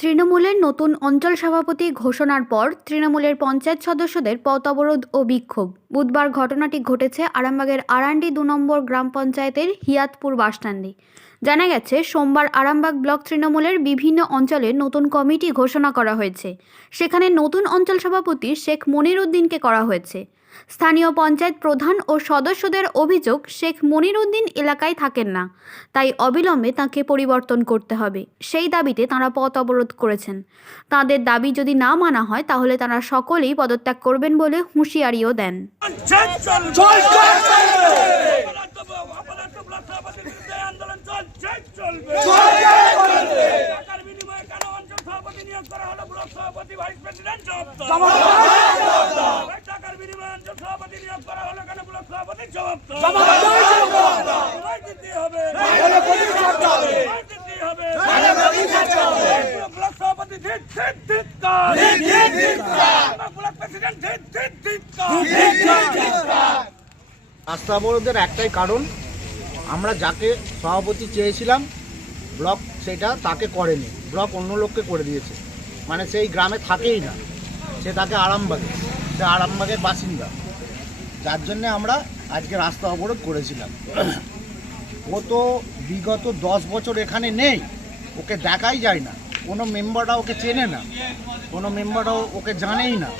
তৃণমূলের নতুন অঞ্চল সভাপতি ঘোষণার পর তৃণমূলের পঞ্চায়েত সদস্যদের পথ অবরোধ ও বিক্ষোভ। বুধবার ঘটনাটি ঘটেছে আরামবাগের আরান্ডি ২ নম্বর গ্রাম পঞ্চায়েতের হিয়াতপুর বাসস্ট্যান্ডে। জানা গেছে, সোমবার আরামবাগ ব্লক তৃণমূলের বিভিন্ন অঞ্চলে নতুন কমিটি ঘোষণা করা হয়েছে। সেখানে নতুন অঞ্চল সভাপতি শেখ মনির উদ্দিনকে করা হয়েছে। স্থানীয় পঞ্চায়েত প্রধান ও সদস্যদের অভিযোগ, শেখ মনির উদ্দিন এলাকায় থাকেন না, তাই অবিলম্বে তাকে পরিবর্তন করতে হবে। সেই দাবিতে তাঁরা পথ অবরোধ করেছেন। তাঁদের দাবি যদি না মানা হয় তাহলে তাঁরা সকলেই পদত্যাগ করবেন বলে হুঁশিয়ারিও দেন। রাস্তা অবরোধের একটাই কারণ, আমরা যাকে সভাপতি চেয়েছিলাম ব্লক সেটা তাকে করেনি, ব্লক অন্য লোককে করে দিয়েছে। মানে সেই গ্রামে থাকেই না, সে থাকে আরামবাগে, সে আরামবাগের বাসিন্দা, যার জন্যে আমরা আজকে রাস্তা অবরোধ করেছিলাম। ও তো বিগত 10 বছর এখানে নেই, ওকে দেখাই যায় না, কোনো মেম্বাররা ওকে চেনে না, কোনো মেম্বাররাও ওকে জানেই না,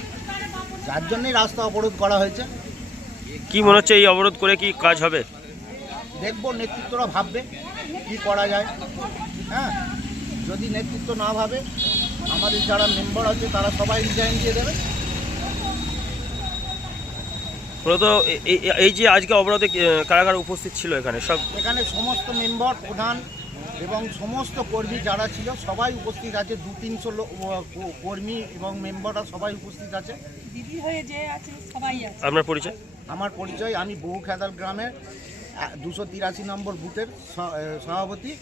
যার জন্যই রাস্তা অবরোধ করা হয়েছে। কি মনে হচ্ছে এই অবরোধ করে কি কাজ হবে? দেখবো নেতৃত্বরা ভাববে কি করা যায়। হ্যাঁ, যদি নেতৃত্ব না ভাবে আমাদের যারা মেম্বার আছে তারা সবাই রিজাইন দিয়ে দেবে। মূলত এই যে আজকে অবরোধে কারা কারা উপস্থিত ছিল এখানে? এখানে সমস্ত মেম্বার, প্রধান এবং সমস্ত কর্মী যারা ছিল সবাই উপস্থিত আছে। 200-300 কর্মী এবং মেম্বাররা সবাই উপস্থিত আছে। দিদি হয়ে যে আছে সবাই আছে। আপনার পরিচয়? আমার পরিচয়, আমি বহুখেদাল গ্রামের 283 নম্বর বুথের সভাপতি,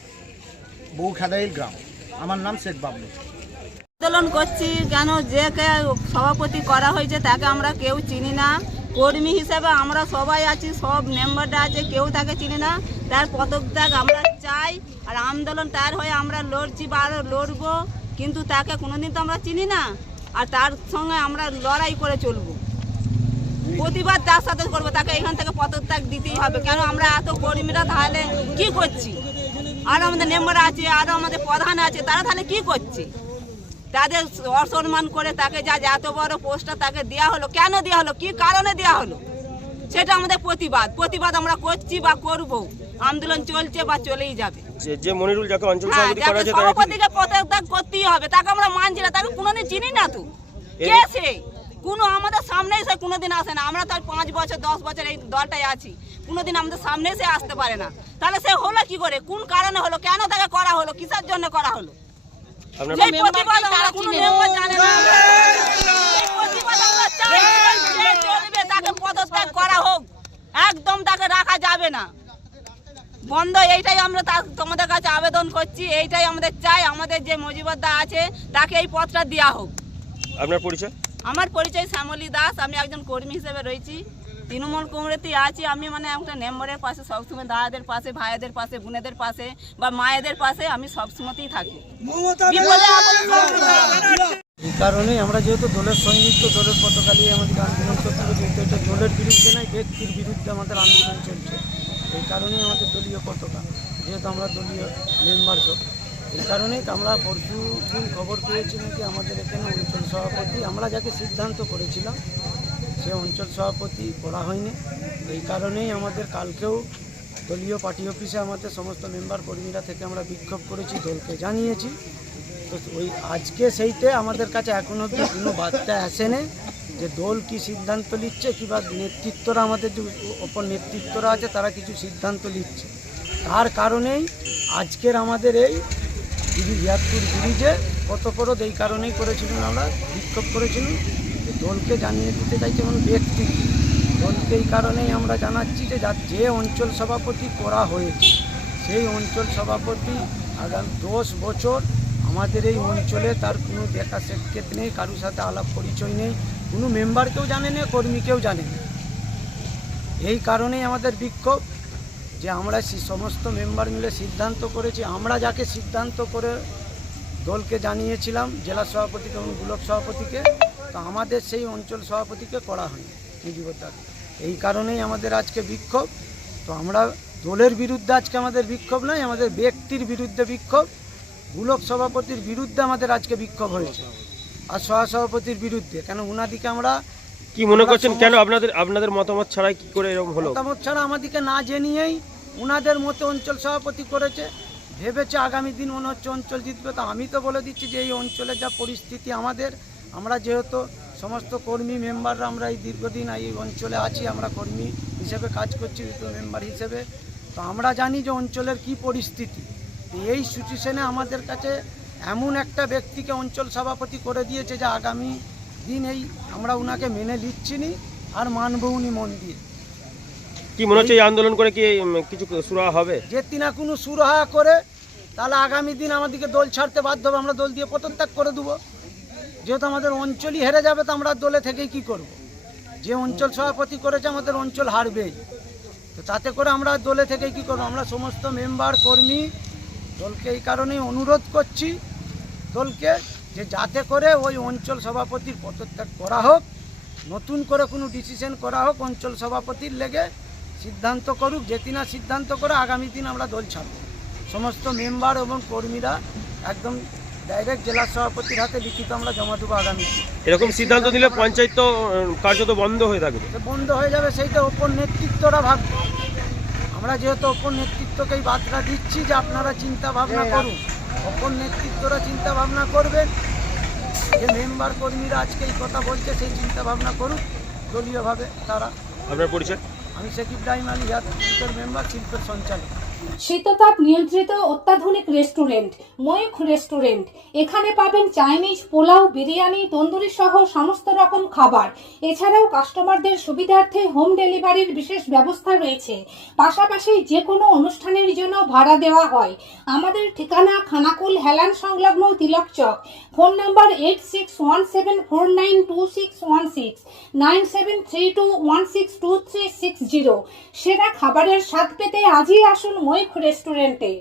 বহুখেদাইল গ্রাম। আমার নাম শেখ বাবলু। আন্দোলন করছি কেন, যে কে সভাপতি করা হয়েছে তাকে আমরা কেউ চিনি না। কর্মী হিসেবে আমরা সবাই আছি, সব মেম্বাররা আছে, কেউ তাকে চিনি না। তার পদত্যাগ আমরা চাই, আর আন্দোলন তার হয়ে আমরা লড়ছি বা আরও লড়বো, কিন্তু তাকে কোনোদিন তো আমরা চিনি না, আর তার সঙ্গে আমরা লড়াই করে চলবো, প্রতিবাদ তার সাথে করবো। তাকে এখান থেকে পদত্যাগ দিতেই হবে। কেন আমরা এত কর্মীরা তাহলে কি করছি? আরও আমাদের মেম্বার আছে, আরও আমাদের প্রধান আছে, তারা তাহলে কি করছে? তাদের অসম্মান করে তাকে যা এত বড় পোস্টটা তাকে দেওয়া হলো, কেন দেওয়া হলো, কি কারণে দেওয়া হলো, সেটা আমাদের প্রতিবাদ আমরা করছি বা করব। আন্দোলন চলছে বা চলেই যাবে। যে মনিরুল যাকে অঞ্চল সভাপতি করা হয়েছে সভাপতিকে পদত্যাগ করতেই হবে। তাকে আমরা মানছি না, তাকে কোনোদিন চিনি না। তো কে সে? কোনো আমাদের সামনে এসে কোনোদিন আসে না। আমরা তার 5 বছর 10 বছর এই দলটায় আছি, কোনোদিন আমাদের সামনে এসে আসতে পারে না। তাহলে সে হলো কি করে, কোন কারণে হলো, কেন তাকে করা হলো, কিসের জন্য করা হলো? তাকে পদত্যাগ করা হোক, একদম তাকে রাখা যাবে না, বন্ধ। এইটাই আমরা তোমাদের কাছে আবেদন করছি, এইটাই আমাদের চাই। আমাদের যে মজিবরদা আছে তাকে এই পদটা দেওয়া হোক। আপনার পরিচয়? আমার পরিচয় শ্যামলী দাস। আমি একজন কর্মী হিসেবে রয়েছি, তৃণমূল কংগ্রেসে আছি। আমি মানে একটা মেম্বারের পাশে সবসময়, দাদাদের পাশে, ভাইদের পাশে, বোনেদের পাশে বা মায়েদের পাশে আমি সবসময়তেই থাকি। এই কারণেই আমরা যেহেতু দলের সঙ্গীত, দলের পতাকা নিয়ে আমাদের আন্দোলন করতে হবে। যেহেতু এটা দলের বিরুদ্ধে নয়, ব্যক্তির বিরুদ্ধে আমাদের আন্দোলন চলছে, এই কারণেই আমাদের দলীয় পতাকা, যেহেতু আমরা দলীয় মেম্বার সব, এই কারণেই আমরা পরশু দিন খবর পেয়েছি নাকি আমাদের এখানে অঞ্চল সভাপতি, আমরা যাকে সিদ্ধান্ত করেছিলাম সে অঞ্চল সভাপতি করা হয়নি। এই কারণেই আমাদের কালকেও দলীয় পার্টি অফিসে আমাদের সমস্ত মেম্বার কর্মীরা থেকে আমরা বিক্ষোভ করেছি, দলকে জানিয়েছি। তো ওই আজকে সেইতে আমাদের কাছে এখনও অবধি কোনো বার্তা আসেনি যে দল কি সিদ্ধান্ত নিচ্ছে, কিংবা নেতৃত্বরা, আমাদের যে অপর নেতৃত্বরা আছে তারা কিছু সিদ্ধান্ত নিচ্ছে। তার কারণেই আজকের আমাদের এই হিয়াতপুর ব্রিজে কত করদ এই কারণেই করেছিলেন, আমরা বিক্ষোভ করেছিলাম। দলকে জানিয়ে দিতে চাইছি এবং ব্যক্তি দলকে এই কারণেই আমরা জানাচ্ছি যে অঞ্চল সভাপতি করা হয়েছে সেই অঞ্চল সভাপতি আগামী 10 বছর আমাদের এই অঞ্চলে তার কোনো দেখা সাক্ষাৎ নেই, কারোর সাথে আলাপ পরিচয় নেই, কোনো মেম্বারকেও জানে না, কর্মীকেও জানে না। এই কারণেই আমাদের বিক্ষোভ, যে আমরা সমস্ত মেম্বার মিলে সিদ্ধান্ত করেছি, আমরা যাকে সিদ্ধান্ত করে দলকে জানিয়েছিলাম, জেলা সভাপতিকে এবং ব্লক সভাপতিকে। তো আমাদের সেই অঞ্চল সভাপতিকে করা হয়নি মুজিবুদ্দার। এই কারণেই আমাদের আজকে বিক্ষোভ। তো আমরা দলের বিরুদ্ধে আজকে আমাদের বিক্ষোভ নয়, আমাদের ব্যক্তির বিরুদ্ধে বিক্ষোভ। ব্লক সভাপতির বিরুদ্ধে আমাদের আজকে বিক্ষোভ হয়েছে, আর সহসভাপতির বিরুদ্ধে। কেন উনাদিকে আমরা কি মনে করছেন, কেন আপনাদের মতামত ছাড়াই কি করে এরকম হলো? মতামত ছাড়া আমাদেরকে না জানিয়েই উনাদের মতে অঞ্চল সভাপতি করেছে, ভেবেছে আগামী দিন মনে হচ্ছে অঞ্চল জিতবে। তো আমি তো বলে দিচ্ছি যে এই অঞ্চলের যা পরিস্থিতি আমরা যেহেতু সমস্ত কর্মী মেম্বাররা আমরা এই দীর্ঘদিন এই অঞ্চলে আছি, আমরা কর্মী হিসেবে কাজ করছি, মেম্বার হিসেবে। তো আমরা জানি যে অঞ্চলের কি পরিস্থিতি। এই সিচুয়েশনে আমাদের কাছে এমন একটা ব্যক্তিকে অঞ্চল সভাপতি করে দিয়েছে যে আগামী দিন আমরা উনাকে মেনে নিচ্ছি নি, আর মানবও নি মন দিয়ে। কি মনে হচ্ছে এই আন্দোলন করে কি কিছু সুরাহা হবে? যদি না কোনো সুরাহা করে তাহলে আগামী দিন আমাদেরকে দল ছাড়তে বাধ্য হবে, আমরা দল দিয়ে পদত্যাগ করে দেবো। যেহেতু আমাদের অঞ্চলই হেরে যাবে, তো আমরা দলে থেকেই কি করব? যে অঞ্চল সভাপতি করেছে আমাদের অঞ্চল হারবেই। তো তাতে করে আমরা দলে থেকেই কি করব? আমরা সমস্ত মেম্বার কর্মী দলকে এই কারণেই অনুরোধ করছি দলকে, যে যাতে করে ওই অঞ্চল সভাপতির পদত্যাগ করা হোক, নতুন করে কোনো ডিসিশন করা হোক, অঞ্চল সভাপতির লেগে সিদ্ধান্ত করুক। যেটি না সিদ্ধান্ত করে আগামী দিন আমরা দল ছাড়ব। সমস্ত মেম্বার এবং কর্মীরা একদম ডাইরেক্ট জেলা সভাপতির হাতে লিখিত আমরা জমা দেবো আগামী দিন। এরকম সিদ্ধান্ত নিলে পঞ্চায়েত তো কার্যত বন্ধ হয়ে থাকবে। বন্ধ হয়ে যাবে, সেইটা ওপর নেতৃত্বরা ভাববে। আমরা যেহেতু ওপর নেতৃত্বকেই বার্তা দিচ্ছি যে আপনারা চিন্তা ভাবনা করুন, ওপর নেতৃত্বরা চিন্তা ভাবনা করবেন। যে মেম্বার কর্মীরা আজকে এই কথা বলছে সেই চিন্তা ভাবনা করুন দলীয়ভাবে তারা। আপনার পরিচয়? আমি শেখ ইব্রাহিম আলী, হিয়াতপুর মেম্বার, শিল্পের সঞ্চালক। শীততাপ নিয়ন্ত্রিত অত্যাধুনিক রেস্টুরেন্ট ময়ূখ রেস্টুরেন্ট। এখানে পাবেন চাইনিজ, পোলাও, বিরিয়ানি, তন্দুরি সহ সমস্ত রকম খাবার। এছাড়াও কাস্টমারদের সুবিধার্থে হোম ডেলিভারির বিশেষ ব্যবস্থা রয়েছে। পাশাপাশি যে কোনো অনুষ্ঠানের জন্য ভাড়া দেওয়া হয়। আমাদের ঠিকানা খানাকুল হেলান সংলগ্ন তিলক চক। Phone number 8617492616, 9732162360। সেরা খাবারের স্বাদ পেতে আজই আসুন ময়ূখ রেস্টুরেন্টে।